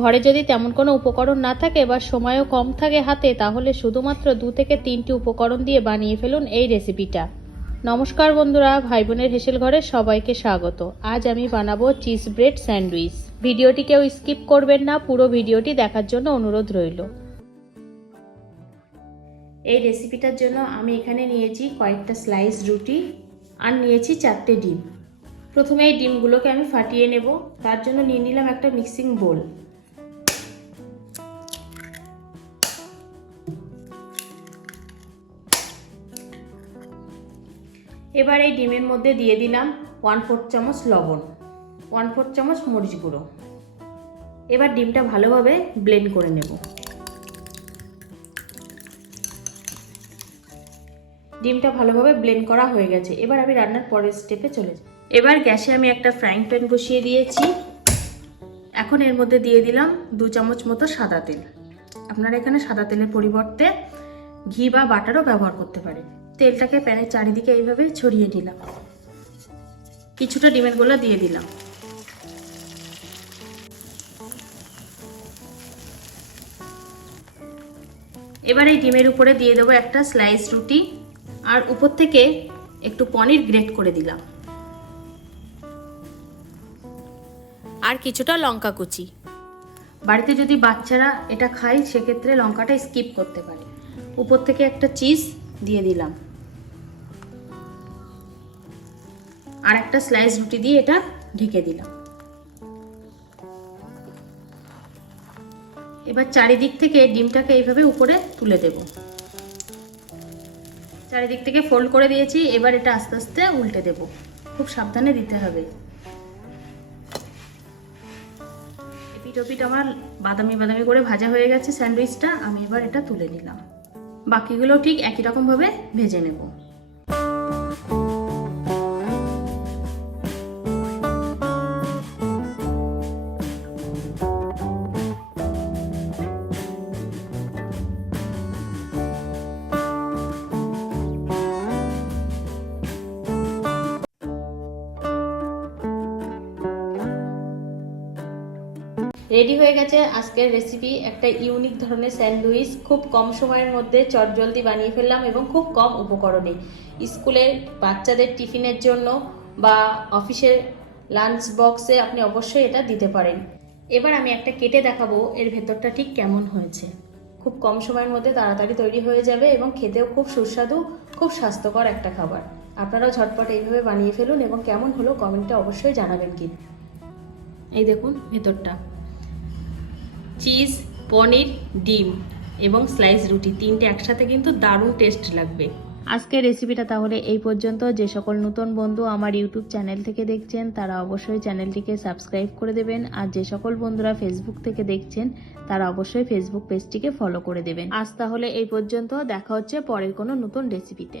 ঘরে যদি তেমন কোনো উপকরণ না থাকে বা সময়ও কম থাকে হাতে, তাহলে শুধুমাত্র 2 থেকে 3টি উপকরণ দিয়ে বানিয়ে ফেলুন এই রেসিপিটা। নমস্কার বন্ধুরা, ভাই বোনের হেসেল ঘরে সবাইকে স্বাগত। আজ আমি বানাবো চিজ ব্রেড স্যান্ডউইচ। ভিডিওটি কেউ স্কিপ করবেন না, পুরো ভিডিওটি দেখার জন্য অনুরোধ রইল। এই রেসিপিটার জন্য আমি এখানে নিয়েছি কয়েকটা স্লাইস রুটি আর নিয়েছি 4টে ডিম। প্রথমে এই ডিমগুলোকে আমি ফাটিয়ে নেব। তার জন্য নিয়ে নিলাম একটা মিক্সিং বোল। এবার এই ডিমের মধ্যে দিয়ে দিলাম 1/4 চামচ লবণ, 1/4 চামচ মরিচ গুঁড়ো। এবার ডিমটা ভালোভাবে ব্লেন্ড করে নেব। ডিমটা ভালোভাবে ব্লেন্ড করা হয়ে গেছে। এবার আমি রান্নার পরের স্টেপে চলে যাই। এবার গ্যাসে আমি একটা ফ্রাইং প্যান বসিয়ে দিয়েছি। এখন এর মধ্যে দিয়ে দিলাম 2 চামচ মতো সাদা তেল। আপনারা এখানে সাদা তেলের পরিবর্তে ঘি বা বাটারও ব্যবহার করতে পারেন। তেলটাকে প্যানের চারিদিকে এইভাবে ছড়িয়ে নিলাম। কিছুটা ডিমের গোলা দিয়ে দিলাম। এবার এই ডিমের উপরে দিয়ে দেবো একটা স্লাইস রুটি আর উপর থেকে একটু পনির গ্রেট করে দিলাম আর কিছুটা লঙ্কা কুচি। বাড়িতে যদি বাচ্চারা এটা খায় সেক্ষেত্রে লঙ্কাটা স্কিপ করতে পারে। উপর থেকে একটা চিজ দিয়ে দিলাম আর একটা স্লাইস রুটি দিয়ে এটা ঢেকে দিলাম। এবার চারিদিক থেকে ডিমটাকে এইভাবে উপরে তুলে দেব। চারিদিক থেকে ফোল্ড করে দিয়েছি। এবার এটা আস্তে আস্তে উল্টে দেব। খুব সাবধানে দিতে হবে। এপিট ওপিট আমার বাদামি বাদামি করে ভাজা হয়ে গেছে স্যান্ডউইচটা। আমি এবার এটা তুলে নিলাম। বাকিগুলো ঠিক একই রকম ভাবে ভেজে নেব। রেডি হয়ে গেছে আজকের রেসিপি, একটা ইউনিক ধরনের স্যান্ডউইচ। খুব কম সময়ের মধ্যে চটজলদি বানিয়ে ফেললাম এবং খুব কম উপকরণে। স্কুলের বাচ্চাদের টিফিনের জন্য বা অফিসের লাঞ্চ বক্সে আপনি অবশ্যই এটা দিতে পারেন। এবার আমি একটা কেটে দেখাবো এর ভেতরটা ঠিক কেমন হয়েছে। খুব কম সময়ের মধ্যে তাড়াতাড়ি তৈরি হয়ে যাবে এবং খেতেও খুব সুস্বাদু, খুব স্বাস্থ্যকর একটা খাবার। আপনারাও ঝটপট এইভাবে বানিয়ে ফেলুন এবং কেমন হলো কমেন্টে অবশ্যই জানাবেন। কিন্তু এই দেখুন ভেতরটা চিজ, পনির, ডিম এবং স্লাইস রুটি, 3টে একসাথে কিন্তু দারুণ টেস্ট লাগবে। আজকের রেসিপিটা তাহলে এই পর্যন্ত। যে সকল নতুন বন্ধু আমার ইউটিউব চ্যানেল থেকে দেখছেন তারা অবশ্যই চ্যানেলটিকে সাবস্ক্রাইব করে দেবেন। আর যে সকল বন্ধুরা ফেসবুক থেকে দেখছেন তারা অবশ্যই ফেসবুক পেজটিকে ফলো করে দেবেন। আজ তাহলে এই পর্যন্ত, দেখা হচ্ছে পরের কোনো নতুন রেসিপিতে।